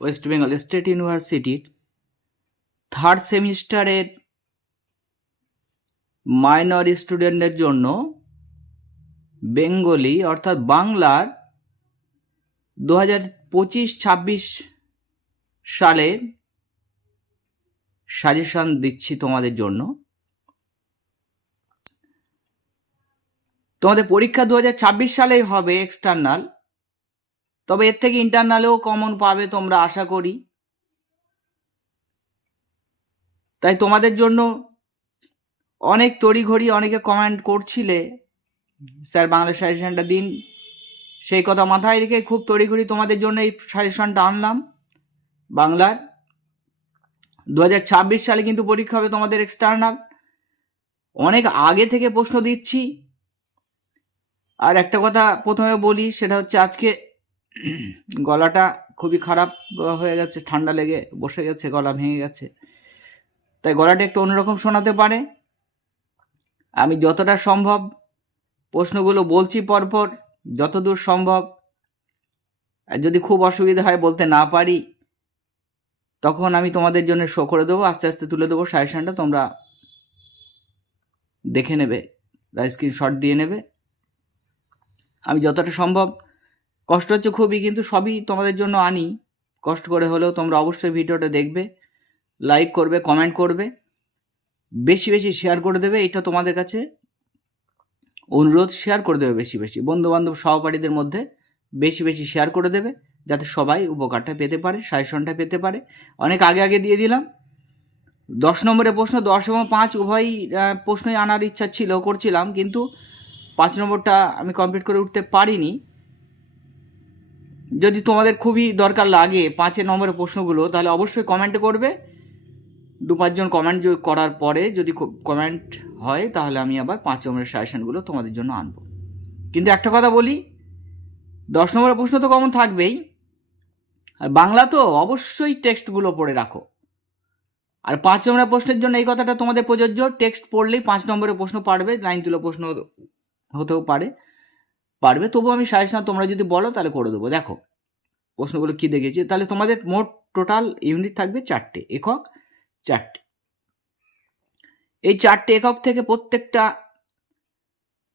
West Bengal state ইউনিভার্সিটির third সেমিস্টারের minor স্টুডেন্টদের জন্য বেঙ্গলি অর্থাৎ বাংলার দু হাজার পঁচিশ ছাব্বিশ সালে সাজেশন দিচ্ছি তোমাদের জন্য। তোমাদের পরীক্ষা দু হাজার ছাব্বিশ সালেই হবে এক্সটার্নাল তবে এর থেকে ইন্টারনালেও কমন পাবে তোমরা আশা করি। তাই তোমাদের জন্য অনেক তড়িঘড়ি অনেকে কমেন্ট করছিলে। স্যার বাংলা সাজেশনটা দিন। সেই কথা মাথায় রেখে খুব তড়িঘড়ি তোমাদের জন্য এই সাজেশনটা আনলাম বাংলার। দু হাজার ছাব্বিশ সালে কিন্তু পরীক্ষা হবে তোমাদের এক্সটার্নাল অনেক আগে থেকে প্রশ্ন দিচ্ছি। আর একটা কথা প্রথমে বলি, সেটা হচ্ছে আজকে গলাটা খুবই খারাপ হয়ে গেছে ঠান্ডা লেগে বসে গেছে গলা ভেঙে গেছে তাই গলাটা একটু অন্যরকম শোনাতে পারে। আমি যতটা সম্ভব প্রশ্নগুলো বলছি পরপর, যতদূর সম্ভব, আর যদি খুব অসুবিধা হয় বলতে না পারি, তখন আমি তোমাদের জন্য শো করে দেবো, আস্তে আস্তে তুলে দেবো, সাজেশনটা তোমরা দেখে নেবে স্ক্রিনশট দিয়ে নেবে। আমি যতটা সম্ভব কষ্ট হচ্ছে খুবই, কিন্তু সবই তোমাদের জন্য আনি। কষ্ট করে হলেও তোমরা অবশ্যই ভিডিওটা দেখবে লাইক করবে কমেন্ট করবে। বেশি বেশি শেয়ার করে দেবে, এটা তোমাদের কাছে অনুরোধ শেয়ার করে দেবে বেশি বেশি। বন্ধু বান্ধব সহপাঠীদের মধ্যে বেশি বেশি শেয়ার করে দেবে, যাতে সবাই উপকারটা পেতে পারে সাজেশনটা পেতে পারে। অনেক আগে আগে দিয়ে দিলাম। দশ নম্বরের প্রশ্ন, দশ এবং পাঁচ উভয়ই প্রশ্নই আনার ইচ্ছা ছিল, করছিলাম, কিন্তু পাঁচ নম্বরটা আমি কমপ্লিট করে উঠতে পারিনি। যদি তোমাদের খুবই দরকার লাগে পাঁচের নম্বরের প্রশ্নগুলো, তাহলে অবশ্যই কমেন্ট করবে। দু পাঁচজন কমেন্ট করার পরে যদি কমেন্ট হয়, তাহলে আমি আবার পাঁচ নম্বরের সাজেশনগুলো তোমাদের জন্য আনব। কিন্তু একটা কথা বলি, দশ নম্বরের প্রশ্ন তো কমন থাকবেই। আর বাংলা তো অবশ্যই টেক্সটগুলো পড়ে রাখো। আর পাঁচ নম্বরের প্রশ্নের জন্য এই কথাটা তোমাদের প্রযোজ্য টেক্সট পড়লেই পাঁচ নম্বরের প্রশ্ন পারবে লাইন তুলো প্রশ্ন হতেও পারে। পারবে? তবু আমি সাজেশন তোমরা যদি বলো তাহলে করে দেবো। দেখো, প্রশ্নগুলো কী দেখেছি তাহলে তোমাদের মোট টোটাল ইউনিট থাকবে চারটে, একক চারটে। এই চারটে একক থেকে প্রত্যেকটা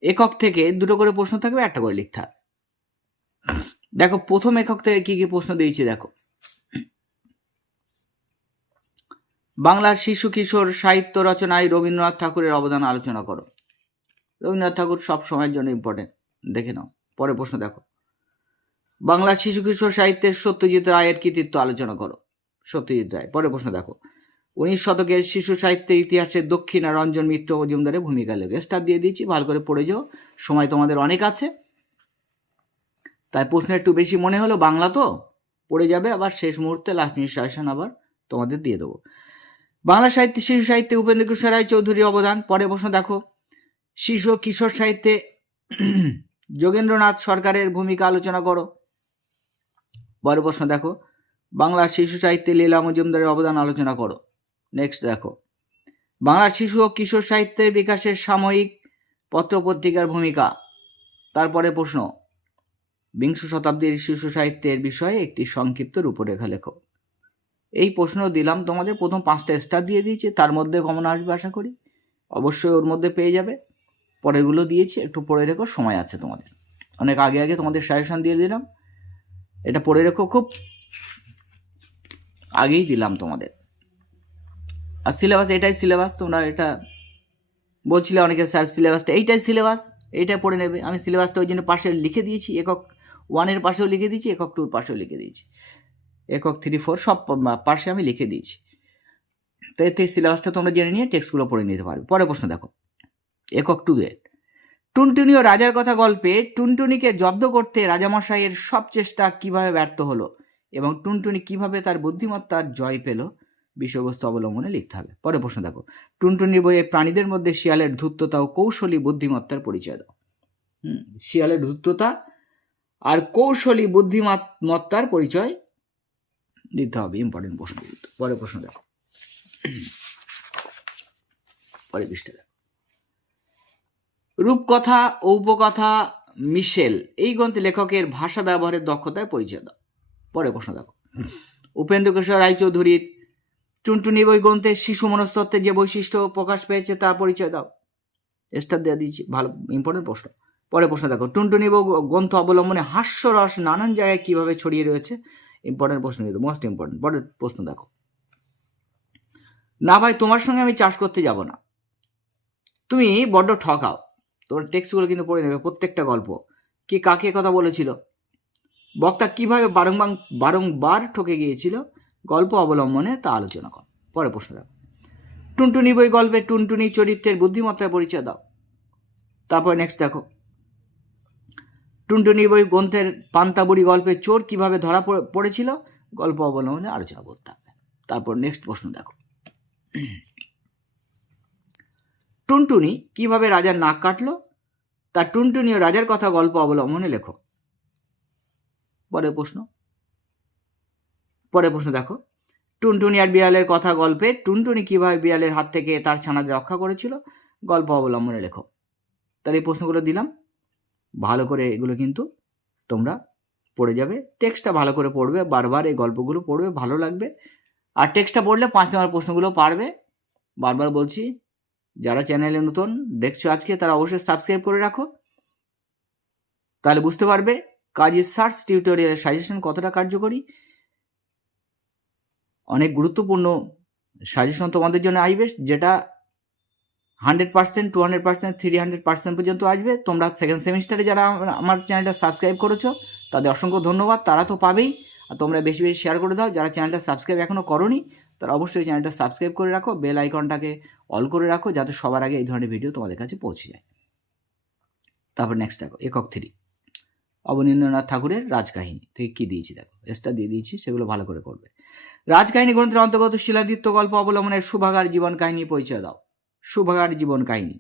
একক থেকে দুটো করে প্রশ্ন থাকবে, একটা করে লিখতে হবে। দেখো, প্রথম একক থেকে কি কি প্রশ্ন দিয়েছি, দেখো। বাংলার শিশু কিশোর সাহিত্য রচনায় রবীন্দ্রনাথ ঠাকুরের অবদান আলোচনা করো। রবীন্দ্রনাথ ঠাকুর সব সময়ের জন্য ইম্পর্টেন্ট দেখে নাও। পরে প্রশ্ন দেখো। বাংলা শিশু কিশোর সাহিত্যের সত্যজিৎ রায়ের কৃতিত্ব আলোচনা করো। সত্যজিৎ রায় পরে প্রশ্ন দেখো। উনিশ শতকের শিশু সাহিত্যের ইতিহাসে দক্ষিণা রঞ্জন মিত্র মজুমদারের ভূমিকা লেগে স্টার দিয়ে দিয়েছি। ভালো করে পড়ে যাও। সময় তোমাদের অনেক আছে। তাই প্রশ্ন একটু বেশি মনে হলো, বাংলা তো? পড়ে যাবে আবার শেষ মুহূর্তে লাস্ট মিনিট সাজেশন আবার তোমাদের দিয়ে দেবো। বাংলা সাহিত্যে, শিশু সাহিত্যে উপেন্দ্র কিশোর রায় চৌধুরীর অবদান। পরে প্রশ্ন দেখো। শিশু কিশোর সাহিত্যে যোগেন্দ্রনাথ সরকারের ভূমিকা আলোচনা করো। পরে প্রশ্ন দেখো। বাংলা শিশু সাহিত্যে লীলা মজুমদারের অবদান আলোচনা করো। নেক্সট দেখো। বাংলা শিশু ও কিশোর সাহিত্যের বিকাশের সাময়িক পত্রপত্রিকার ভূমিকা। তারপরে প্রশ্ন। বিংশ শতাব্দীর শিশু সাহিত্যের বিষয়ে একটি সংক্ষিপ্ত রূপরেখা লেখো। এই প্রশ্ন দিলাম তোমাদের। প্রথম পাঁচটা স্টার দিয়ে দিয়েছি। তার মধ্যে কমন আসবে আশা করি। অবশ্যই ওর মধ্যে পেয়ে যাবে। পরেরগুলো দিয়েছি, একটু পড়ে রেখো, সময় আছে তোমাদের। অনেক আগে আগে তোমাদের সাজেশন দিয়ে দিলাম। এটা পড়ে রেখো, খুব আগেই দিলাম তোমাদের। আর সিলেবাস এটাই সিলেবাস তোমরা এটা বলছিলে অনেকে, স্যার সিলেবাসটা এইটাই সিলেবাস এইটাই পড়ে নেবে। আমি সিলেবাসটা ওই জন্য পাশে লিখে দিয়েছি, একক ওয়ানের পাশেও লিখে দিয়েছি, একক টুর পাশেও লিখে দিয়েছি। একক থ্রি ফোর সব পাশে আমি লিখে দিয়েছি। তো থেকে সিলেবাসটা তোমরা জেনে নিয়ে টেক্সটগুলো পড়ে নিতে পারবে। পরে প্রশ্ন দেখো। একক টু এর টুনটুনি ও রাজার কথা গল্পে টুনটুনিকে জব্দ করতে রাজামশাইয়ের সব চেষ্টা কীভাবে ব্যর্থ হলো এবং টুনটুনি কীভাবে তার বুদ্ধিমত্তার জয় পেল বিষয়বস্তু অবলম্বনে লিখতে হবে। পরে প্রশ্ন দেখো। টুনটুনির বইয়ে প্রাণীদের মধ্যে শিয়ালের ধূর্ততা ও কৌশলী বুদ্ধিমত্তার পরিচয় দাও। হুম, শিয়ালের ধূর্ততা আর কৌশলী বুদ্ধিমত্তার পরিচয় দিতে হবে। ইম্পর্টেন্ট প্রশ্ন পরে প্রশ্ন দেখো। পরে পৃষ্ঠা রূপকথা ও উপকথা মিশেল এই গ্রন্থে লেখকের ভাষা ব্যবহারের দক্ষতায় পরিচয় দাও পরে প্রশ্ন দেখো। উপেন্দ্র কিশোর রায়চৌধুরীর টুনটুনি বই গ্রন্থে শিশু মনস্তত্ত্বের যে বৈশিষ্ট্য প্রকাশ পেয়েছে তা পরিচয় দাও। স্টার দেওয়া দিয়েছি। ভালো ইম্পর্টেন্ট প্রশ্ন। পরে প্রশ্ন দেখো। টুনটুনি বই গ্রন্থ অবলম্বনে হাস্যরস নানান জায়গায় কীভাবে ছড়িয়ে রয়েছে? ইম্পর্টেন্ট প্রশ্ন কিন্তু মোস্ট ইম্পর্টেন্ট পরের প্রশ্ন দেখো। না ভাই, তোমার সঙ্গে আমি চাষ করতে যাব না। তুমি বড্ড ঠকাও। তোমার টেক্সটগুলো কিন্তু পড়ে নেবে প্রত্যেকটা গল্প। কে কাকে কথা বলেছিল? বক্তা কীভাবে বারংবার বারংবার ঠকে গিয়েছিল? গল্প অবলম্বনে তা আলোচনা কর। পরে প্রশ্ন দাও টুনটুনি বই গল্পে টুনটুনি চরিত্রের বুদ্ধিমত্তার পরিচয় দাও। তারপর নেক্সট দেখো। টুনটুনি বই গ্রন্থের পান্তাবুড়ি গল্পে চোর কীভাবে ধরা পড়ে- পড়েছিল? গল্প অবলম্বনে আলোচনা করতে হবে। তারপর নেক্সট প্রশ্ন দেখো। টুনটুনি কীভাবে রাজার নাক কাটলো? তার টুনটুনি ও রাজার কথা গল্প অবলম্বনে লেখো। পরের প্রশ্ন। পরের প্রশ্ন দেখো। টুনটুনি আর বিড়ালের কথা গল্পে টুনটুনি কীভাবে বিড়ালের হাত থেকে তার ছানাদের রক্ষা করেছিল, গল্প অবলম্বনে লেখো। তাহলে এই প্রশ্নগুলো দিলাম। ভালো করে এগুলো কিন্তু তোমরা পড়ে যাবে। টেক্সটটা ভালো করে পড়বে, বারবার এই গল্পগুলো পড়বে, ভালো লাগবে। আর টেক্সটটা পড়লে পাঁচ নম্বর প্রশ্নগুলো পারবে। বারবার বলছি যারা চ্যানেলে নতুন, দেখছ আজকে, তারা অবশ্যই সাবস্ক্রাইব করে রাখো। তাহলে বুঝতে পারবে কাজী সার্চ টিউটোরিয়ালের সাজেশন কতটা কার্যকরী। অনেক গুরুত্বপূর্ণ সাজেশন তোমাদের জন্য আসবে, যেটা hundred percent two hundred percent three hundred percent পর্যন্ত আসবে। তোমরা সেকেন্ড সেমিস্টারে যারা আমার- আমার চ্যানেলটা সাবস্ক্রাইব করেছ, তাদের অসংখ্য ধন্যবাদ। তারা তো পাবেই। আর তোমরা বেশি বেশি শেয়ার করে দাও। যারা চ্যানেলটা সাবস্ক্রাইব এখনও করনি তারা অবশ্যই চ্যানেলটা সাবস্ক্রাইব করে রাখো, বেল আইকনটাকে অল করে রাখো যাতে সবার আগে এই ধরনের ভিডিও তোমাদের কাছে পৌঁছে যায়। তারপর নেক্সট দেখো, একক থ্রি। অবনীন্দ্রনাথ ঠাকুরের রাজকাহিনী। থেকে কি দিয়েছি দেখো? এসটা দিয়ে দিয়েছি, সেগুলো ভালো করে করবে। রাজকাহিনী গ্রন্থের অন্তর্গত শিলাদিত্য গল্প অবলম্বনের সুভাগার জীবন কাহিনী পরিচয় দাও। সুভাগার জীবন কাহিনী।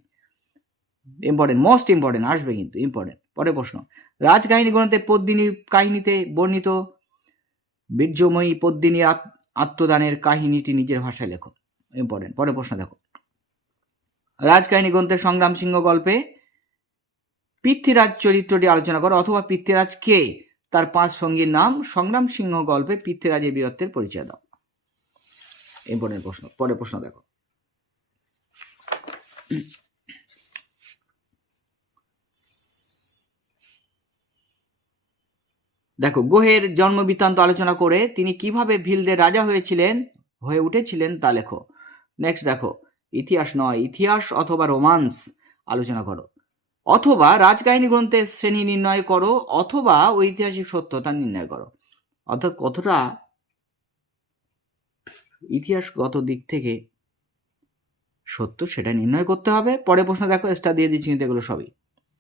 ইম্পর্টেন্ট মোস্ট ইম্পর্টেন্ট আসবে কিন্তু ইম্পর্টেন্ট পরের প্রশ্ন। রাজকাহিনী গ্রন্থে পদ্মিনী কাহিনীতে বর্ণিত বীর্যময়ী পদ্মিনী আত্মদানের কাহিনীটি নিজের ভাষায় লেখো। ইম্পর্টেন্ট। পরে প্রশ্ন দেখো। রাজকাহিনী গ্রন্থের সংগ্রাম সিংহ গল্পে পৃথ্বীরাজ চরিত্রটি আলোচনা করো অথবা পৃথ্বীরাজ কে? তার পাঁচ সঙ্গীর নাম সংগ্রাম সিংহ গল্পে পৃথ্বীরাজের বীরত্বের পরিচয় দাও। ইম্পর্টেন্ট প্রশ্ন। পরে প্রশ্ন দেখো। দেখো, গোহের জন্ম বৃত্তান্ত আলোচনা করে তিনি কীভাবে ভিলদের রাজা হয়েছিলেন, হয়ে উঠেছিলেন তা লেখো। নেক্সট দেখো, ইতিহাস নয়, ইতিহাস অথবা রোমান্স আলোচনা করো। অথবা রাজকাহিনী গ্রন্থের শ্রেণি নির্ণয় করো, অথবা ঐতিহাসিক সত্যতা নির্ণয় করো। অর্থাৎ কতটা ইতিহাসগত দিক থেকে সত্য সেটা নির্ণয় করতে হবে। পরে প্রশ্ন দেখো, স্টার দিয়ে দিচ্ছি কিন্তু এগুলো সবই।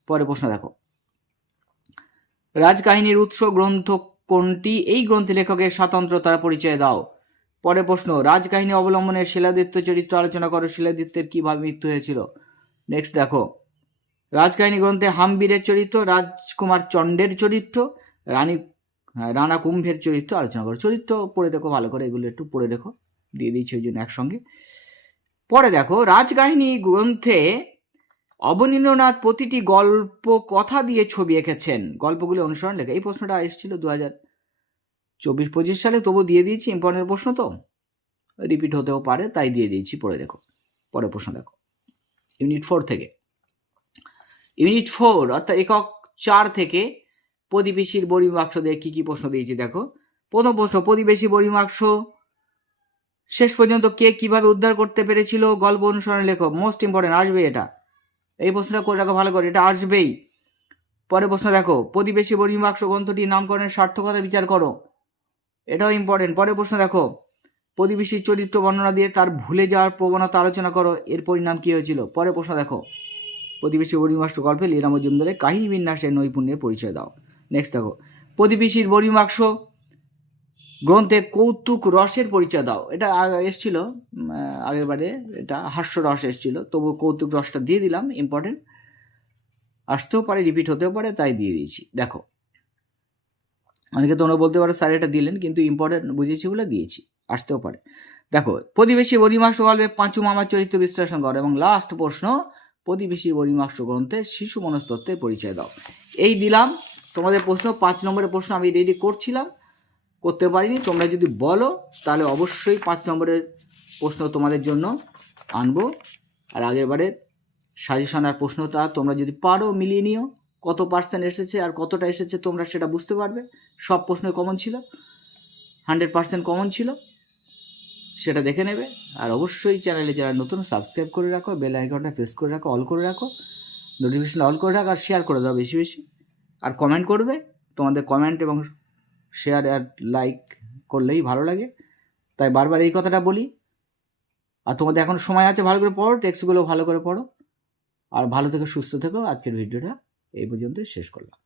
পরে প্রশ্ন দেখো রাজকাহিনীর উৎস গ্রন্থ কোনটি? এই গ্রন্থে লেখকের স্বাতন্ত্রতার পরিচয় দাও। পরে প্রশ্ন রাজকাহিনী অবলম্বনে শিলাদিত্য চরিত্র আলোচনা করো শিলাদিত্যের কীভাবে মৃত্যু হয়েছিল? নেক্সট দেখো। রাজকাহিনী গ্রন্থে হামবীরের চরিত্র রাজকুমার চণ্ডের চরিত্র রানী হ্যাঁ, রানা কুম্ভের চরিত্র আলোচনা করো। চরিত্র পড়ে দেখো ভালো করে এগুলো একটু পড়ে দেখো দিয়ে দিচ্ছি ওই জন্য একসঙ্গে। পরে দেখো রাজকাহিনী গ্রন্থে অবনীন্দ্রনাথ প্রতিটি গল্প কথা দিয়ে ছবি এঁকেছেন। গল্পগুলি অনুসরণ লেখা। এই প্রশ্নটা এসেছিল দু হাজার চব্বিশ পঁচিশ সালে, তবু দিয়ে দিয়েছি। ইম্পর্টেন্ট প্রশ্ন তো? রিপিট হতেও পারে, তাই দিয়ে দিয়েছি। পড়ে দেখো। পরে প্রশ্ন দেখো। ইউনিট ফোর থেকে। ইউনিট ফোর, অর্থাৎ একক চার থেকে প্রতিবেশীর বরিমাক্স দিয়ে কি কি প্রশ্ন দিয়েছি দেখো। প্রথম প্রশ্ন, প্রতিবেশী বরিমাক্স শেষ পর্যন্ত কে কীভাবে উদ্ধার করতে পেরেছিল? গল্প অনুসরণ লেখো। মোস্ট ইম্পর্টেন্ট, আসবে এটা। এই প্রশ্নটা করে রাখো, ভালো করে। এটা আসবেই। পরে প্রশ্ন দেখো, প্রতিবেশী বরিমাক্স গ্রন্থটির নামকরণের সার্থকতা বিচার করো। এটাও ইম্পর্টেন্ট পরে প্রশ্ন দেখো, প্রতিবেশীর চরিত্র বর্ণনা দিয়ে তার ভুলে যাওয়ার প্রবণতা আলোচনা করো। এর পরিণাম কী হয়েছিল? পরে প্রশ্ন দেখো, প্রতিবেশী বরিমাক্স গল্পে লীলা মজুমদারের কাহিনী বিন্যাসের নৈপুণ্যের পরিচয় দাও। নেক্সট দেখো, প্রতিবেশীর বরিমাক্স গ্রন্থে কৌতুক রসের পরিচয় দাও। এটা এসছিল আগের বারে এটা হাস্য রস এসছিল, তবু কৌতুক রসটা দিয়ে দিলাম ইম্পর্টেন্ট আসতেও পারে রিপিট হতেও পারে, তাই দিয়ে দিয়েছি। দেখো, অনেকে তোমরা বলতে পারো, স্যার, এটা দিলেন, কিন্তু ইম্পর্টেন্ট বুঝেছি বলে দিয়েছি। আসতেও পারে। দেখো, প্রতিবেশী বরিমাক্স গল্পে পাঁচু মামার চরিত্র বিশ্লেষণ করো। এবং লাস্ট প্রশ্ন, প্রতিবেশী বরিমাক্স গ্রন্থে শিশু মনস্তত্ত্বের পরিচয় দাও। এই দিলাম, তোমাদের প্রশ্ন, পাঁচ নম্বরের প্রশ্ন আমি রেডি করছিলাম। করতে পারিনি, তোমরা যদি বলো, তাহলে অবশ্যই পাঁচ নম্বরের প্রশ্ন তোমাদের জন্য আনব। আর আগের বারের সাজেশন আর প্রশ্নটা তোমরা যদি পারো মিলিয়ে নিও, কত পার্সেন্ট এসেছে আর কতটা এসেছে তোমরা সেটা বুঝতে পারবে। সব প্রশ্ন কমন ছিল হান্ড্রেড পার্সেন্ট কমন ছিল, সেটা দেখে নেবে। আর অবশ্যই চ্যানেলে যারা নতুন সাবস্ক্রাইব করে রাখো বেল আইকনটা প্রেস করে রাখো অল করে রাখো নোটিফিকেশন অল করে রাখো, আর শেয়ার করে দাও বেশি বেশি। আর কমেন্ট করবে, তোমাদের কমেন্ট এবং শেয়ার আর লাইক করলেই ভালো লাগে। তাই বারবার এই কথাটা বলি। আর তোমাদের এখন সময় আছে ভালো করে পড়ো টেক্সটগুলো ভালো করে পড়ো। আর ভালো থেকে, সুস্থ থেকো। আজকের ভিডিওটা এই পর্যন্ত শেষ করলাম।